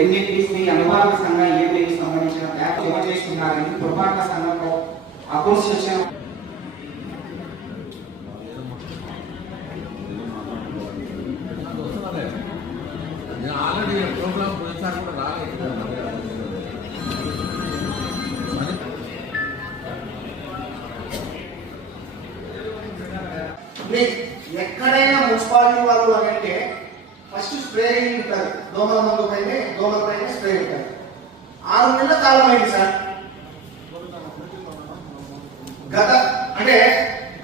ఎన్నిటిసి అనుభావిక సంఘ ఏపీకి సంబంధించిన బ్యాక్ జమ చేసుకున్నారని పురపాలక సంఘంలో అపోజిషన్ ఆల్రెడీ ప్రోగ్రామ్ పోయినసారి కూడా రాలేదు. ఎక్కడైనా మున్సిపాలిటీ వాళ్ళు అంటే ఫస్ట్ స్ప్రేయింగ్ ఉంటుంది, దోమల మందు పైన దోమల పైన స్ప్రే ఉంటుంది. 6 నెలల కాలం అయింది సార్.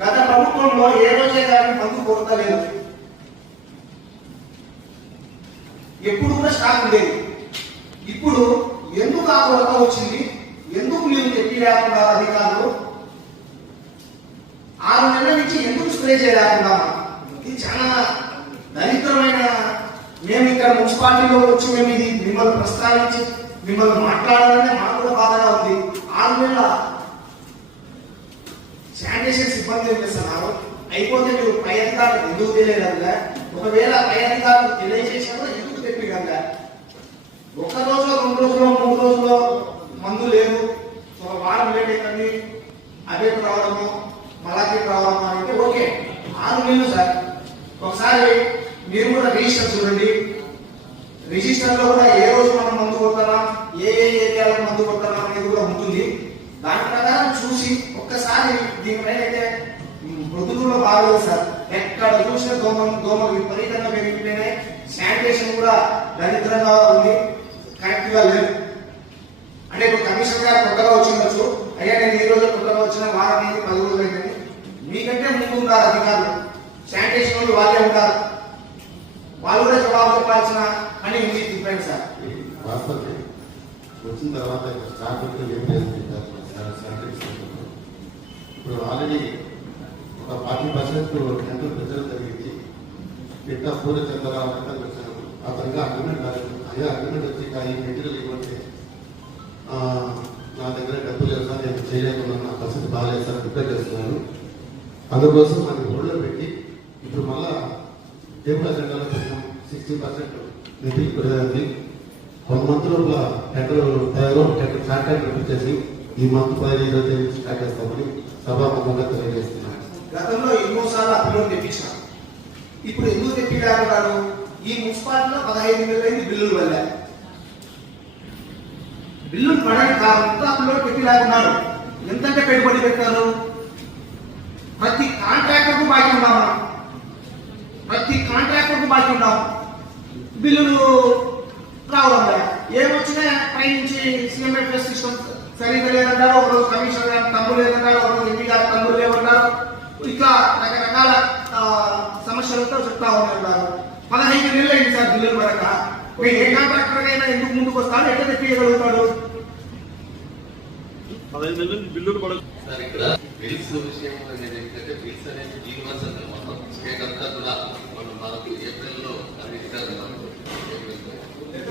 గత ప్రభుత్వంలో ఏ రోజే కానీ మందు కొరత లేదు, ఎప్పుడు కూడా స్టాక్ ఉండేది. ఇప్పుడు ఎందుకు ఆ కొరత వచ్చింది, ఎందుకు మీరు తెప్పిలేకుండా అధికారులు 6 నెలల నుంచి ఎందుకు స్ప్రే చేయలేకుండా? ఇది చాలా దరిద్రమైన. మేము ఇక్కడ మున్సిపాలిటీలో వచ్చి మేము ఇది మిమ్మల్ని ప్రస్తావించి మిమ్మల్ని మాట్లాడాలనే మాకు కూడా బాధగా ఉంది. 6 నెలల శానిటేషన్ సిబ్బంది చేస్తున్నారు, అయిపోతే మీరు పై అధికారులకు ఎందుకు తెలియదంగా? ఒకవేళ పై అధికారులకు తెలియజేసినా కూడా ఎందుకు తెప్పిగంగా? 1 రోజులో 2 రోజులో 3 రోజుల్లో మందు లేదు, ఒక వారం లేట్ అవుతుంది, అదే రావడము మళ్ళీ రావడము అంటే ఓకే. 6 నెలలు సార్. ఒకసారి మీరు కూడా రిజిస్టర్ చూడండి, రిజిస్టర్ లో కూడా ఏ రోజు మనం మందు కొడతాం, ఏ ఏరియాలో మందు కొడతాం అనేది కూడా ఉంటుంది. దాని ప్రకారం చూసి ఒక్కసారి దీనిపైన అయితే మృతుల్లో బాగలేదు సార్. ఎక్కడ చూసిన దోమలు విపరీతంగా పెరిగిపోయినాయి. శానిటేషన్ కూడా దరిద్రంగా ఉంది, కరెక్ట్ గా లేదు. అంటే ఇప్పుడు కమిషనర్ గారు కొత్తగా వచ్చిండొచ్చు, అయ్యా నేను ఈ రోజు కొత్తగా వచ్చిన వారం 10 రోజులు అయిందని. మీకంటే ముందు ఉన్నారు అధికారులు, శానిటేషన్ వాళ్ళు వాళ్ళే ఉంటారు, వాళ్ళు కూడా జవాబు చెప్పాల్సిన అని ఉంది. చెప్పండి సార్. వచ్చిన తర్వాత స్టార్ట్ ఏం చేస్తుంటారు ఇప్పుడు ఆల్రెడీ ఒక 40% సెంట్రల్ ప్రెజర్ జరిగింది. పిట్ట పూర చంద్రరావు వచ్చారు, అతనిగా అగ్రిమెంట్ రాలేదు. అయ్యా అగ్రిమెంట్ వచ్చి ఈ మెటీరియల్ ఇవ్వండి, నా దగ్గర డబ్బులు లేదు సార్, నేను చేయలేకున్నాను, నా పరిస్థితి బాగాలేదు సార్, ప్రిపేర్ చేస్తున్నాను. అందుకోసం మనకి హోల్డ్లో పెట్టి ఇప్పుడు మళ్ళా టేబుల్ అజెండాలో పెట్టాం. 60% మెటీరియల్ పెరిగింది. 1 మంత్ లోపల టెండర్ కాంట్రాక్ట్ చేసి ఈ మంత్ 15వ తేదీ స్టార్ట్ చేస్తామని సభాముఖంగా తెలియజేస్తున్నాను. గతంలో ఎన్నోసార్లు అప్లోడ్ తెప్పించాం, ఇప్పుడు ఎందుకు తెప్పిలేకున్నారు? ఈ మున్సిపాలిటీలో 15 నెలలైంది బిల్లులు వల్ల. బిల్లులు పడని కారణంతో అప్లోడ్ తెప్పిలేకున్నారు. ఎంతంటే పెట్టుబడి పెట్టారు? ప్రతి కాంట్రాక్టర్కు బాకీ ఉన్నామా? ప్రతి కాంట్రాక్టర్కు బాకీ ఉన్నాము. బిల్లులు రావడం ఏమొచ్చినా పై నుంచి సిఎంఎఫ్ఎస్ సిస్టమ్ సరిగ్గా లేదంటారు, ఒకరోజు కమిషనర్ గారు తమ్ముడు లేదంటారు, ఒకరోజు ఎంపీ గారు తమ్ముడు లేదంటారు. ఇట్లా రకరకాల సమస్యలతో చెప్తా ఉన్నారు. 15 నెలలు అయింది సార్ బిల్లులు పడక. మీరు ఏ కాంట్రాక్టర్ అయినా ఎందుకు ముందుకు వస్తారో ఎట్లా తెప్పియగలుగుతాడు? 15 నెలలు బిల్లులు పడదు సార్. ఇక్కడ బిల్స్ విషయంలో నేను ఏంటంటే బిల్స్ అనేది జీవన్స్ అంటే మొత్తం స్టేట్ అంతా కూడా మనకు ఏప్రిల్లో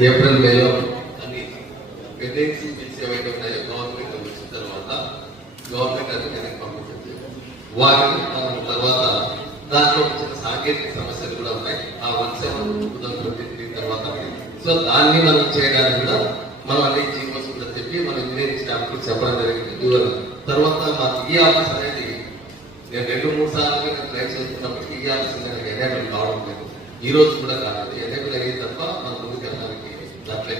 ఏప్రిల్ మేలో అన్ని పెండెన్సీ బిల్స్ ఏవైతే ఉన్నాయో గవర్నమెంట్ వచ్చిన తర్వాత గవర్నమెంట్ అధికారికి పంపించింది. వాటిని తర్వాత దాంట్లో వచ్చిన సాంకేతిక సమస్యలు కూడా ఉన్నాయి. ఆ 17/2023 తర్వాత సో దాన్ని మనం చేయడానికి కూడా మనం అన్ని జీవోస్ కూడా చెప్పి మన ఇంజనీరింగ్ స్టాఫ్ కూడా చెప్పడం జరిగింది. తర్వాత మాకు ఈ ఆఫీస్ అనేది నేను 2-3 సార్లుగా నేను ట్రై చేస్తున్నప్పటికీ ఈ ఆఫీస్ అనేది ఎనేబుల్ కావడం లేదు. ఈ రోజు కూడా కాలేదు. ఎనేబుల్ అయ్యి తప్ప మన ముందుకు వెళ్ళడానికి దాంట్లో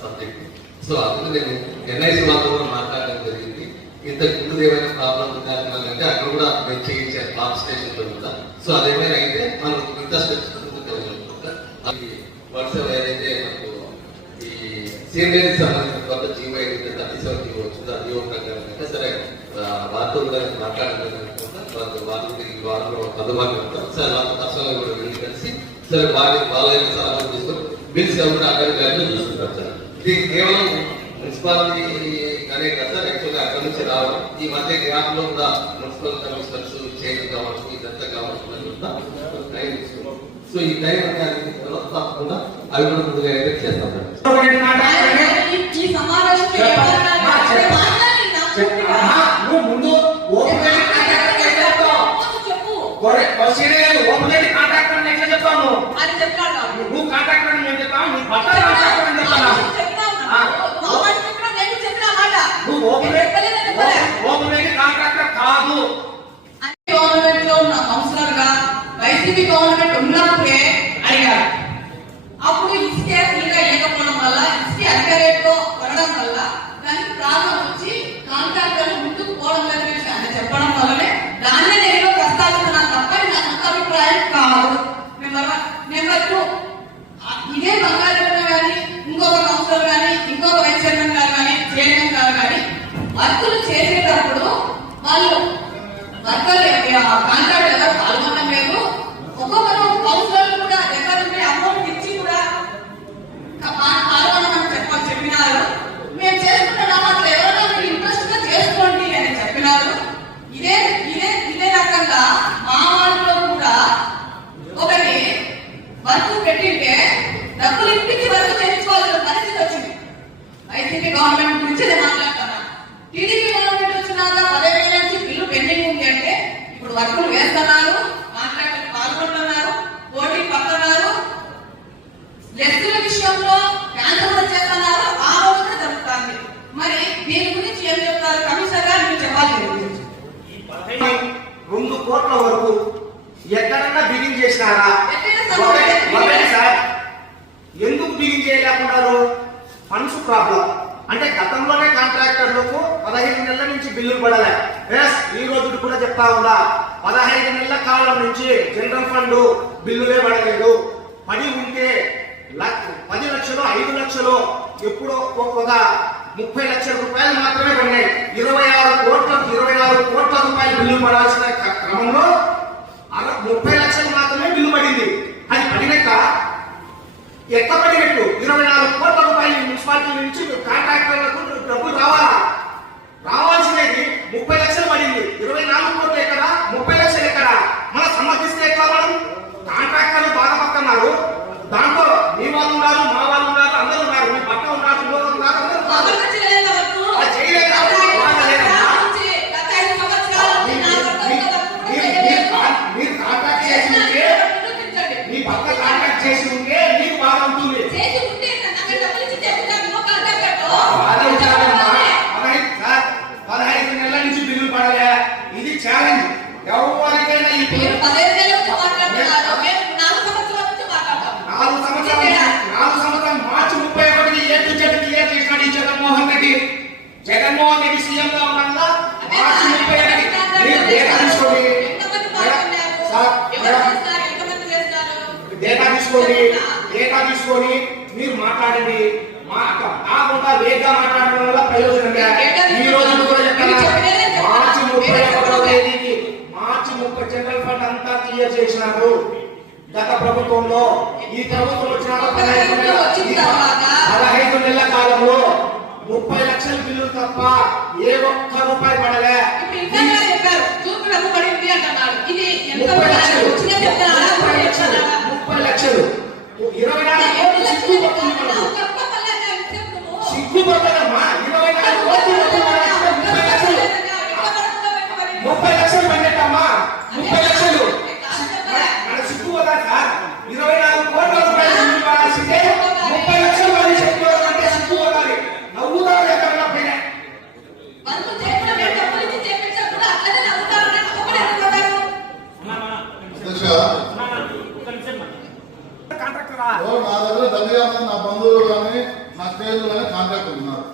సబ్జెక్ట్. సో అందులో నేను ఎన్ఐసి వాళ్ళతో కూడా మాట్లాడడం జరిగింది. ఇంతకు ముందు ఏమైనా ప్రాబ్లం ఉండాలంటే అక్కడ కూడా మేము చేయించారు పార్క్ స్టేషన్ లో కూడా. సో అదేమైనా అయితే మనం ఇంత స్టెప్స్ ముందుకు వెళ్ళగలుగుతాం. అది వర్షం ఏదైతే మనకు ఈ సీనియర్ సంబంధించిన కొత్త జీవో ఏదైతే 37 జీవో వచ్చిందో ఆ జీవో ప్రకారం అంటే సరే వారితో కూడా మాట్లాడాలని అనుకుంటా. వాళ్ళు అందుబాటులో ఉంటారు సార్. వాళ్ళ పర్సనల్ కూడా వెళ్ళి కలిసి సరే వాళ్ళ సలహాలు తీసుకొని బిల్స్ ఎవరు అధికారులు చూసుకుంటారు సార్. ఇది కేవలం మున్సిపాలిటీ అనే కదా సార్. యాక్చువల్గా అక్కడి నుంచి రావడం ఈ మధ్య గ్రాప్ లో కూడా మున్సిపల్ కమిషనర్స్ చేంజ్ కావచ్చు, ఇదంతా కావచ్చు టైం తీసుకున్నాం. సో ఈ టైం అనేది తప్పకుండా అవి కూడా ముందుగా ఎఫెక్ట్ చేస్తాం. నువ్వు కాంట్రాక్టర్ నేను చెప్తాను, నీ భర్త వైసీపీ గవర్నమెంట్ ఉన్నప్పుడే అడిగారు. అప్పుడు ఇసుకే ఫ్రీగా ఇవ్వకపోవడం వల్ల, ఇసుకే అధిక రేట్లో కొనడం వల్ల దానికి ప్రాబ్లం వచ్చి కాంట్రాక్టర్లు ముందుకు పోవడం జరిగింది అని చెప్పడం వల్లనే దాన్నే నేను ప్రస్తావిస్తున్నాను తప్ప ఇది నా సొంత అభిప్రాయం కాదు. నెంబర్ 2, ఇదే బంగాళాఖాతం కానీ ఇంకొక కౌన్సిలర్ కానీ ఇంకొక వైస్ చైర్మన్ గారు కానీ చైర్మన్ గారు కానీ వర్కులు చేసేటప్పుడు వాళ్ళు వర్కర్లు కాంట్రాక్ట్ ఎవరు పాల్గొనడం లేదు. ఒక్కొక్కరు కౌన్సిలర్లు కూడా దగ్గర అమౌంట్ ఇచ్చి కూడా పాల్గొనమని చెప్పినారు. మేము చేసుకుంటున్నాము, అట్లా ఎవరైనా మీరు ఇంట్రెస్ట్ గా చేసుకోండి అని చెప్పినారు. ఇదే ఇదే ఇదే రకంగా మా వాటిలో కూడా ఒకటి వర్క్ పెట్టింటే డబ్బులు ఇంటికి వర్క్ చేయించుకోవాల్సిన పరిస్థితి వచ్చింది. వైసీపీ గవర్నమెంట్ గురించి నేను మాట్లాడుతున్నా. టీడీపీ గవర్నమెంట్ వచ్చినాక 10,000 నుంచి బిల్లు పెండింగ్ ఉంది అంటే ఇప్పుడు వర్కులు వేస్తున్నారు, కాంట్రాక్టర్లు పాల్గొంటున్నారు, పోటీ పడుతున్నారు, లెస్సుల విషయంలో క్యాన్సర్ కూడా చేస్తున్నారు. ఆ రోజున జరుగుతుంది. మరి దీని గురించి ఏం చెప్తారు కమిషనర్ గారు? మీరు చెప్పాలి. 2 కోట్ల వరకు ఎక్కడన్నా బిగింగ్ చేసినారా? ఒకటి సార్, ఎందుకు బిగింగ్ చేయలేకున్నారు? Funds problem. అంటే గతంలోనే కాంట్రాక్టర్లకు 15 నెలల నుంచి బిల్లులు పడలే. ఈ రోజు కూడా చెప్తా ఉందా, 15 నెలల కాలం నుంచి జనరల్ ఫండ్ బిల్లులే పడలేదు. పడి ఉంటే 10 లక్షలు 5 లక్షలు ఎప్పుడో ఒక 30 లక్షల రూపాయలు మాత్రమే పడినాయి. 26 కోట్ల రూపాయలు బిల్లు పడాల్సిన క్రమంలో 30 లక్షలు మాత్రమే బిల్లు పడింది. అది పడినాక ఎట్లా పడినట్టు 24 కోట్ల రూపాయలు మున్సిపాలిటీ నుంచి కాంట్రాక్టర్లకు డబ్బులు రావాల్సినది 30 లక్షలు పడింది. 24 కోట్లు ఎక్కడ, 30 లక్షలు ఎక్కడ? మన సమర్థిస్తే ఎట్లా? మనం కాంట్రాక్టర్లు బాధపడుతున్నారు. దాంట్లో మీ వాళ్ళు ఉన్నారు, మా వాళ్ళు ఉన్నారు, అందరూ ఉన్నారు, మీ పక్క ఉన్నారు, ఇంకొకరు ఉన్నారు, అందరూ ఉన్నారు. అది చేయలేదు. మీరు కాంట్రాక్ట్ చేసి ఉంటే, మీ పక్క కాంట్రాక్ట్ చేసి ఉంటే మీకు బాగా ఉంటుంది. 15 నెలల నుంచి బిల్లు పడలే. ఇది ఛాలెంజ్ ఎవరికైనా. ఈ 4 సంవత్సరాలు మార్చి 31 ఏడు క్లియర్ చేసినాడు ఈ జగన్మోహన్ రెడ్డి. జగన్మోహన్ రెడ్డి సీఎం గా ఉండగా మార్చి 31 మీరు డేటా తీసుకోండి, డేటా తీసుకొని మీరు మాట్లాడండి. కాకుండా వేగంగా మాట్లాడడం వల్ల ప్రయోజనం. ఈ రోజు కూడా చెప్తాను, మార్చి 31వ తేదీకి మార్చి 30 జనరల్ ఫండ్ అంతా క్లియర్ చేసినారు గత ప్రభుత్వంలో. ఈ ప్రభుత్వం వచ్చిన 15 నెలల కాలంలో 30 లక్షల బిల్లులు తప్ప ఏ ఒక్క రూపాయి పడలే. 30 లక్షలు 24 కోట్లు సిగ్గుపడమ్మా. 24 కోట్లు 30 లక్షలు పడినట్టమ్మా. 30 లక్షలు మన సిగ్గుపడా సార్. 24 కోట్ల రూపాయలు పడాల్సిందే 30 లక్షలు పడి చెప్పుకోవాలంటే సిగ్గుపడాలి. నవ్వుతారు ఎక్కడన్నా పైన. నా దగ్గర దగ్గరగా నా బంధువులు కానీ నా స్నేహితులు కానీ కాంటాక్ట్ ఉన్నారు.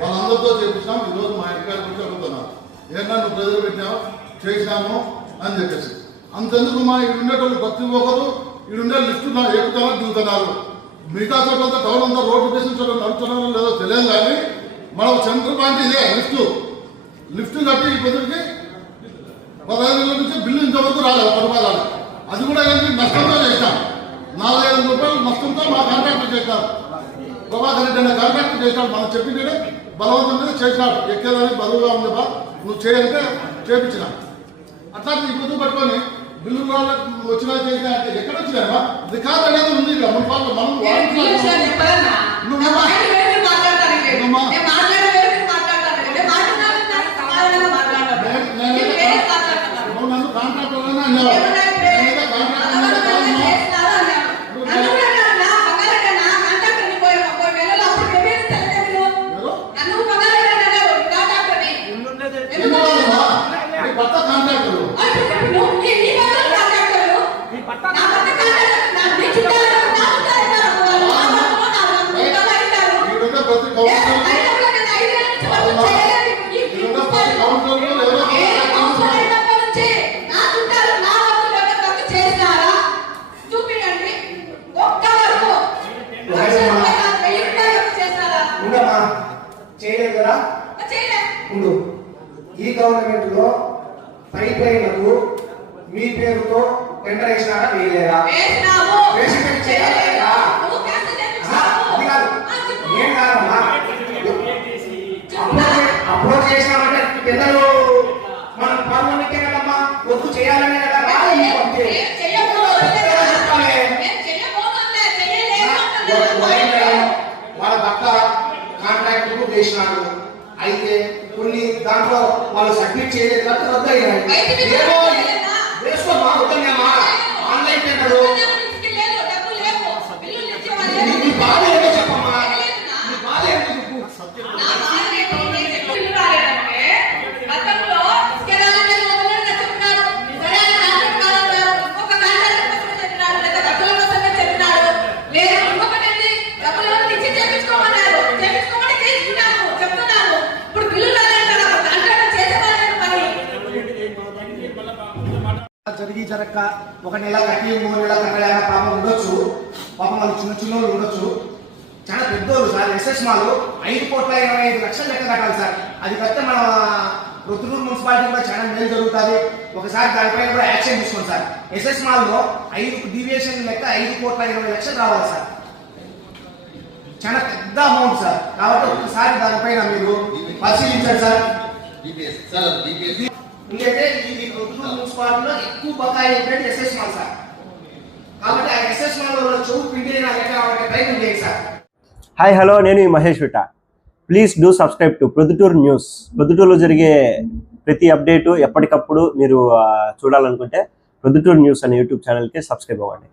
వాళ్ళందరితో చేపించాం. ఈరోజు మా ఇంటికాడికి వచ్చి అడుగుతున్నారు, ఏంటన్నా నువ్వు ప్రజలు పెట్టినావు చేసినాము అని చెప్పేసి. అంతెందుకు మా ఇక్కడ ఉండేటోళ్ళు ప్రతి ఒక్కరు ఇడుండే లిఫ్ట్ ఎక్కుతున్నారు, దిగుతున్నారు. మిగతా చోట్ల టౌన్ అంతా రోడ్డు వేసిన చోట నడుపుతున్నారో లేదో తెలియదు. కానీ మనం సెంటర్ పాయింట్ ఇదే లిఫ్ట్ కట్టి ఈ పొద్దుకి 15 నెలల నుంచి బిల్లు ఇంతవరకు రాలేదు. పడిపోయాలి. అది కూడా ఏంటి నష్టంతో చేశాం. 4,000 రూపాయలు నష్టంతో మా కాంట్రాక్టర్ చేశారు. ప్రభాకర్ రెడ్డి అనే కాంట్రాక్టర్ చేశాడు. మనం చెప్పిందే బలవంతంగా చేసినాడు. ఎక్కేదానికి బరువుగా ఉంది బా నువ్వు చేయాలంటే చేపించిన. అట్లాంటి ఈ పొద్దు పట్టుకొని బిల్లు వచ్చినా చేసినా అంటే ఎక్కడ వచ్చినా రికార్డు అనేది ఉంది. మనం నన్ను కాంట్రాక్టర్ కొత్త కాంట్రాక్టర్ పైప్ లైన్లకు మీ పేరుతో టెండర్ వేసినారా వేయలేదా? వేసినాము. వేసినట్టు చేయాలా లేదా? నువ్వు క్యాన్సిల్ ఆ, చేయించావు. అది కాదు. చెప్పు. ఏం కాదమ్మా. అప్రోచ్ చేసినామంటే పిల్లలు మనం పాల్గొనకే కదమ్మా, వద్దు చేయాలనే కదా రాదు ఈ పంపే. నేను చెయ్యకూడదు. చెప్పాలి. నేను చెయ్యకూడదులే, చెయ్యలేదు అంటున్నాను. వైన్ లైన్ వాళ్ళ భర్త కాంట్రాక్ట్ కు వేసినాడు. అయితే కొన్ని దాంట్లో వాళ్ళు సబ్మిట్ చేయలేదు కాబట్టి రద్దు అయ్యాయి. అయితే మీరు ఏమో చేయలేదా? వేసుకోమా, వద్దమ్మా. ఆన్లైన్ టెండర్ డబ్బులు లేవు. బిల్లులు ఇచ్చేవాళ్ళు నీ బాధ ఏంటో చెప్పమ్మా. తెలియదునా? నీ బాధ ఏంటో చెప్పు. నా బాధ ఏంటి? నేను చెప్పు. బిల్లు రాలేదంటే గతంలో ఇసుకెళ్ళాలి మీద మొదలైన చెప్పినాడు. సరే అని కాంట్రాక్ట్ కాదన్నారు. ఇంకొక కాంట్రాక్ట్ కోసమే చెప్పినాడు. లేదా డబ్బుల కోసమే చెప్పినాడు. లేదా ఇంకొకటి ఏంటి? డబ్బులు ఎవరికి ఇచ్చి చేయించుకోమన్నారు. చేయించుకోమని చేయించుకున్నాము. చెప్తున్నాము. ఇప్పుడు బిల్లు రాలేదంటారా? కాంట్రాక్ట్ చేసేవాళ్ళని పని. జరగక ఒక నెల కట్టి 3 నెలల కట్టలేక పాపం ఉండొచ్చు. పాపం వాళ్ళు చిన్న చిన్నోళ్ళు ఉండొచ్చు. చాలా పెద్దోళ్ళు సార్. ఎస్ఎస్ మాలు 5,25,00,000 లెక్క కట్టాలి సార్. అది కడితే మన ప్రొద్దుటూరు మున్సిపాలిటీ కూడా చాలా మేలు జరుగుతుంది. ఒకసారి దానిపైన కూడా యాక్షన్ తీసుకోండి సార్. ఎస్ఎస్ మాల్లో 5 డీవియేషన్ లెక్క 5,20,00,000 రావాలి సార్. చాలా పెద్ద అమౌంట్ సార్. కాబట్టి ఒకసారి దానిపైన మీరు పరిశీలించండి సార్. డిపిఎస్ సార్, డిపిఎస్ ఎందుకంటే ఇది ప్రొద్దుటూరు మున్సిపాలిటీలో ఎక్కువ బకాయి ఏంటంటే ఎస్ఎస్ మాల్ సార్. కాబట్టి ఆ ఎస్ఎస్ మాల్ చెవు పిండి ప్రయత్నం చేయండి సార్. హాయ్ హలో, నేను మహేష్ విట. Please do subscribe to Proddatur news. ప్రొద్దుటూరులో జరిగే ప్రతి అప్డేటు ఎప్పటికప్పుడు మీరు చూడాలనుకుంటే ప్రొద్దుటూరు న్యూస్ అనే యూట్యూబ్ ఛానల్కి సబ్స్క్రైబ్ అవ్వండి.